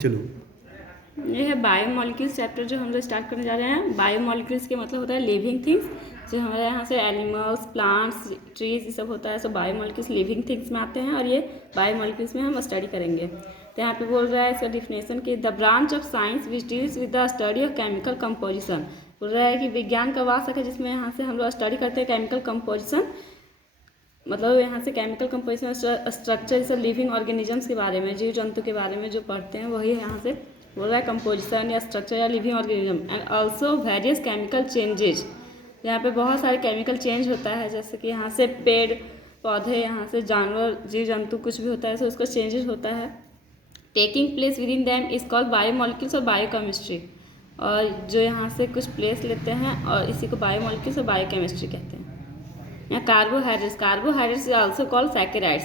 चलो। ये है बायोमोलिक्यूल्स चैप्टर जो हम लोग स्टार्ट करने जा रहे हैं। बायोमोलिक्यूल्स के मतलब होता है लिविंग थिंग्स। जो हमारे यहाँ से एनिमल्स, प्लांट्स, ट्रीज ये सब होता है, सब बायोमोलिक्यूल्स लिविंग थिंग्स में आते हैं और ये बायोमोलिक्यूल्स में हम स्टडी करेंगे। तो यहाँ पे बोल रहा है इसका डिफिनेशन कि the branch of science which deals with the study of chemical composition. बोल रहा है कि विज्ञान का वास्तव है जिसमें यहाँ से हम लोग स्टडी करते हैं केमिकल कंपोजिशन, मतलब यहाँ से केमिकल कंपोजिशन स्ट्रक्चर सब लिविंग ऑर्गेनिजम्स के बारे में, जीव जंतु के बारे में जो पढ़ते हैं वही यहाँ से बोल रहा है कंपोजिशन या स्ट्रक्चर या living organism. And also various chemical changes. यहाँ पे बहुत सारे केमिकल चेंज होता है, जैसे कि यहाँ से पेड़ पौधे, यहाँ से जानवर, जीव जंतु कुछ भी होता है तो उसका चेंजेस होता है। Taking place with in them is called biomolecules और बायोकेमिस्ट्री। और जो यहाँ से कुछ प्लेस लेते हैं और इसी को बायोमोलिक्यूल्स और बायोकेमिस्ट्री कहते हैं। यहाँ carbohydrates, carbohydrates is also called saccharides.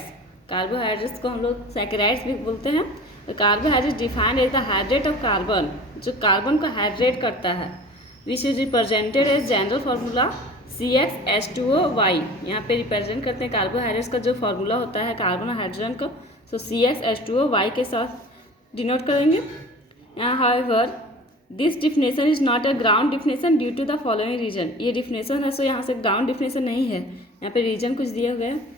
Carbohydrates को हम लोग सैकेराइड्स भी बोलते हैं। Carbohydrate defined as the hydrate of carbon, जो कार्बन को हाइड्रेट करता है, which is represented as general formula CxH2O(Y). यहाँ पे रिप्रेजेंट करते हैं कार्बोहाइड्रेट्स का जो फार्मूला होता है कार्बन और हाइड्रोजन को, सो CxH2O(Y) के साथ डिनोट करेंगे। यहाँ however this definition is not a ground definition due to the following reason. ये डिफिनेशन है सो यहाँ से ग्राउंड डिफिनेशन नहीं है, यहाँ पे रीजन कुछ दिए हुए हैं।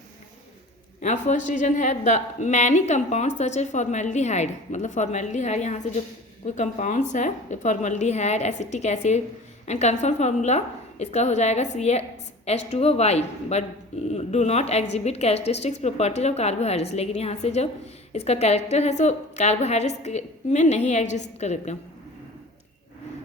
यहाँ फर्स्ट रीजन है the many compound such as formaldehyde, मतलब फॉर्मेल्डिहाइड यहाँ से जो कोई कंपाउंड्स है formaldehyde, acetic acid and confirm formula इसका हो जाएगा CxH2O(Y), but do not exhibit characteristics properties of carbohydrates. लेकिन यहाँ से जो इसका कैरेक्टर है सो कार्बोहाइड्रेट्स में नहीं एग्जिस्ट करेगा।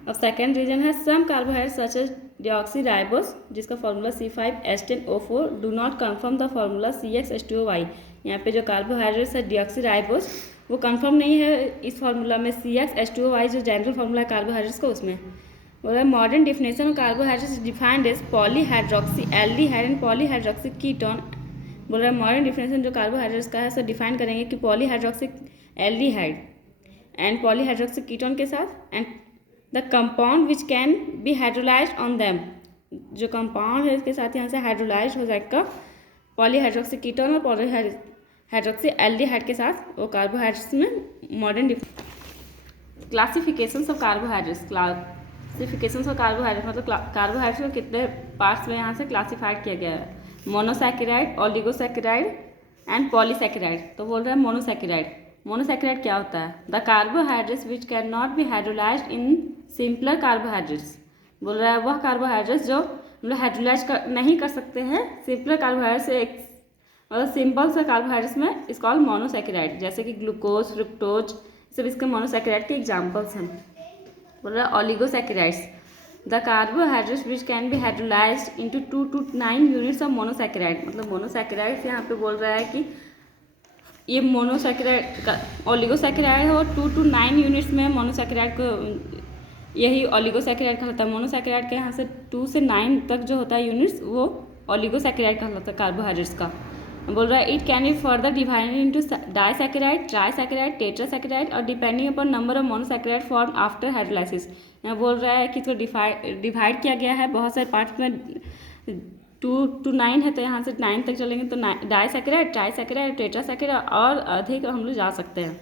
अब सेकेंड रीजन है सम कार्बोहाइड्रेट्स सच एज डिऑक्सीराइबोस, जिसका formula C5H10O4 do not confirm the formula CxH2O(Y). यहाँ पे जो कार्बोहाइड्रेट्स है डिऑक्सीराइबोस वो कन्फर्म नहीं है इस फार्मूला में CxH2O(Y), जो जनरल फार्मूला है कार्बोहाइड्रेट्स का उसमें। बोल रहा है modern definition of carbohydrates defined as polyhydroxy aldehyde and polyhydroxy ketone. बोल रहा है मॉडर्न डिफिनेशन जो कार्बोहाइड्रेट्स का है सो डिफाइन करेंगे कि polyhydroxy aldehyde and polyhydroxy ketone के साथ, and the compound which can be hydrolysed on them, जो कंपाउंड है इसके साथ यहाँ से हाइड्रोलाइज हो जाएगा पॉलीहाइड्रोक्सी कीटोन और पॉलीहाइड्रोक्सी एल्डिहाइड के साथ, वो कार्बोहाइड्रेट्स में modern classifications of carbohydrates. Classifications of carbohydrates मतलब कार्बोहाइड्रेट्स को कितने पार्ट्स में यहाँ से क्लासीफाइड किया गया है, मोनोसैकेराइड, ओलिगोसैकेराइड एंड पॉलीसैकेराइड। तो बोल रहा है मोनोसैकेराइड। मोनोसैकेराइड क्या होता है? The carbohydrates which can not be hydrolysed in simpler carbohydrates. बोल रहा है वह कार्बोहाइड्रेट्स जो मतलब हाइड्रोलाइज नहीं कर सकते हैं सिंपलर कार्बोहाइड्रेट से, एक मतलब सिंपल से कार्बोहाइड्रेट्स में इस कॉल्ड मोनोसैकेराइड, जैसे कि ग्लूकोज, फ्रुक्टोज, सब इसके मोनोसैकेराइड के एग्जाम्पल्स हैं। बोल रहा है oligosaccharides, the carbohydrates which can be hydrolysed into 2 to 9 units of monosaccharide. मतलब मोनोसैकेराइड्स यहाँ पे बोल रहा है कि ये मोनोसैकेराइड का ओलिगोसैकेराइड है और 2 to 9 यूनिट्स में मोनोसैकेराइड को, यही ओलिगोसैकेराइड कहलाता है। मोनोसैकेराइड के यहाँ से 2 से 9 तक जो होता है यूनिट्स वो ओलिगोसैकेराइड कहलाता है कार्बोहाइड्रेट्स का। बोल रहा है it can be further divided into disaccharide, trisaccharide, tetrasaccharide और depending upon number of monosaccharide form after hydrolysis. यहाँ बोल रहा है कि इसको डिवाइड किया गया है बहुत सारे पार्ट्स में, 2 to 9 है तो यहाँ से 9 तक चलेंगे तो डाइसैकेराइड, ट्राइसैकेराइड, टेट्रासैकेराइड और अधिक हम लोग जा सकते हैं।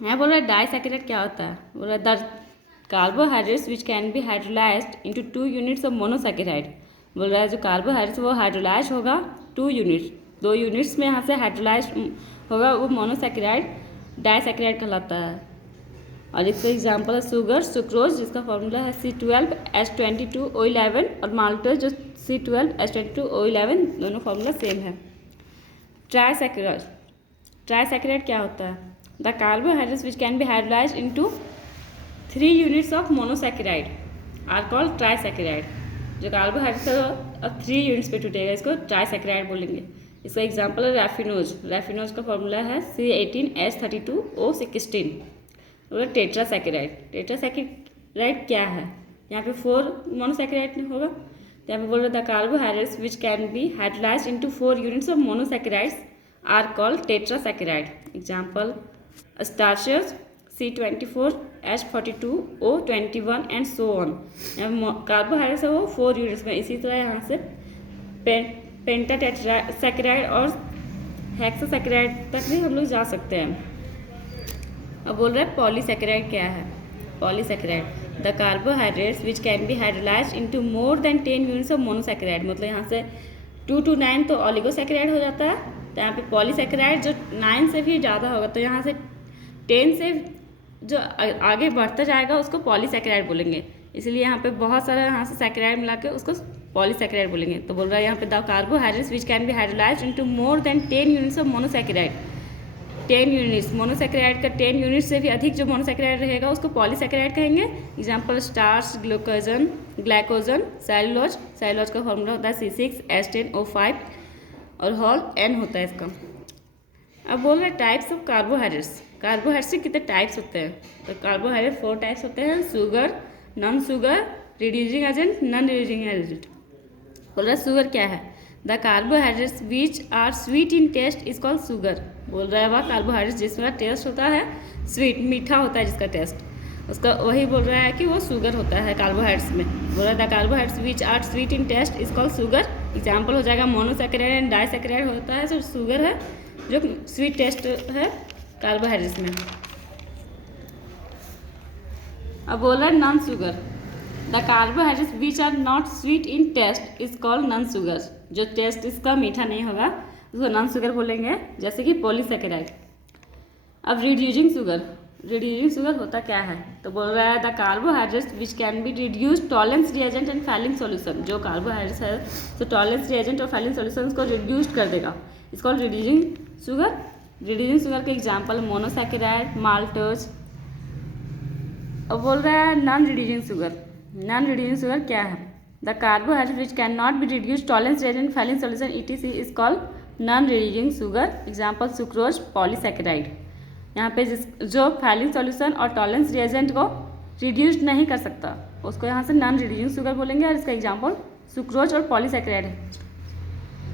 यहाँ बोल रहा है डाइसैकेराइड क्या होता है? बोल रहा है the carbohydrates which can be hydrolysed into 2 units of monosaccharide. बोल रहा है जो कार्बोहाइड्रेट्स वो हाइड्रोलाइज होगा 2 यूनिट्स में यहाँ से हाइड्रोलाइज होगा, वो मोनोसैकेराइड डाइसैकेराइड कहलाता है। और इसका एग्जांपल है शुगर, सुक्रोज जिसका फॉर्मूला है C12H22O11 और माल्टोज जो C12H22O11, दोनों फार्मूला सेम है। ट्राइसैकेराइड, ट्राइसैकेराइड क्या होता है? The carbohydrates which can be hydrolysed into 3 units of monosaccharide are called trisaccharide. जो कार्बोहाइड्रेट्स है 3 यूनिट्स पे टूटेगा, इसको ट्राइसैकेराइड बोलेंगे। इसका एग्जांपल है रैफिनोज, रैफिनोज का फॉर्मूला है C18H32O16। और टेट्रासैकेराइड, टेट्रासैकेराइड क्या है? यहाँ पे 4 मोनोसैकेराइड होगा, तो यहाँ पे बोल रहे the carbohydrates which can be hydrolysed into 4 units of monosaccharides are called tetrasaccharide. Example starches C24H42O21 and so on. Carbohydrates है वो 4 यूनिट्स में। इसी तरह यहाँ से पेंटाटेट्रासैकेराइड और हेक्सासैकेराइड तक भी हम लोग जा सकते हैं। अब बोल रहा है पॉलीसेकेराइड क्या है। Polysaccharide, the carbohydrates which can be hydrolysed into more than 10 units of monosaccharide. मतलब यहाँ से 2 to 9 तो ऑलिगोसेकेराइड हो जाता है, तो यहाँ पे पॉलीसेकेराइड जो 9 से भी ज़्यादा होगा, तो यहाँ से 10 से जो आगे बढ़ता जाएगा उसको पॉलीसेकेराइड बोलेंगे। इसलिए यहाँ पे बहुत सारा यहाँ से सेकेराइड मिला के उसको पॉलीसेकेराइड बोलेंगे। तो बोल रहा है यहाँ पे the carbohydrates which can be hydrolysed into more than 10 units of monosaccharide. 10 units monosaccharide का 10 यूनिट से भी अधिक जो मोनोसेकेराइड रहेगा उसको पॉलीसेकेराइड कहेंगे। Example starch, glucagon, glycogen, cellulose. Cellulose का फॉर्मूला होता है C6H10O5 और होल N होता है इसका। अब बोल रहे हैं टाइप्स ऑफ कार्बोहाइड्रेट्स। कार्बोहाइड्रेट्स के कितने टाइप्स होते हैं? तो कार्बोहाइड्रेट 4 टाइप्स होते हैं, sugar, non sugar, reducing agent, non reducing agent. बोल रहा है शुगर क्या है? The carbohydrates which are sweet in taste is called sugar. बोल रहा है वह कार्बोहाइड्रेट्स जिसका टेस्ट होता है स्वीट, मीठा होता है जिसका टेस्ट, उसका वही बोल रहा है कि वो शुगर होता है कार्बोहाइड्रेट्स में। बोल रहा है the carbohydrates which are sweet in taste is called sugar. Example हो जाएगा मोनोसेकेराइड एंड डाइसेकेराइड होता है, तो शुगर है जो स्वीट टेस्ट है कार्बोहाइड्रेट्स में। अब बोल रहा है non sugar, the carbohydrates which are not sweet in taste is called non sugar. जो टेस्ट इसका मीठा नहीं होगा उसको नॉन शुगर बोलेंगे, जैसे कि पॉलीसेकेराइड। अब रिड्यूसिंग शुगर, रिड्यूसिंग शुगर होता क्या है? तो बोल रहा है the carbohydrates which can be reduce Tollens reagent and falling solution. जो कार्बोहाइड्रेट्स है तो टॉलेंस रिएजेंट और फैलिंग सॉल्यूशन को रिड्यूस कर देगा, इसको रिड्यूसिंग शुगर। रिड्यूसिंग शुगर के एग्जाम्पल मोनोसेकेराइड, माल्टोज। अब बोल रहा है non reducing sugar. Non reducing sugar क्या है? The carbohydrate which can not be reduce Tollens reagent falling solution ETC is called non reducing sugar. Example sucrose, polysaccharide. यहाँ पे जो फैलिंग सॉल्यूशन और टॉलेंस रिएजेंट को रिड्यूस नहीं कर सकता उसको यहाँ से नॉन रिड्यूसिंग शुगर बोलेंगे, और इसका एग्जाम्पल सुक्रोज और पॉलीसेकेराइड है।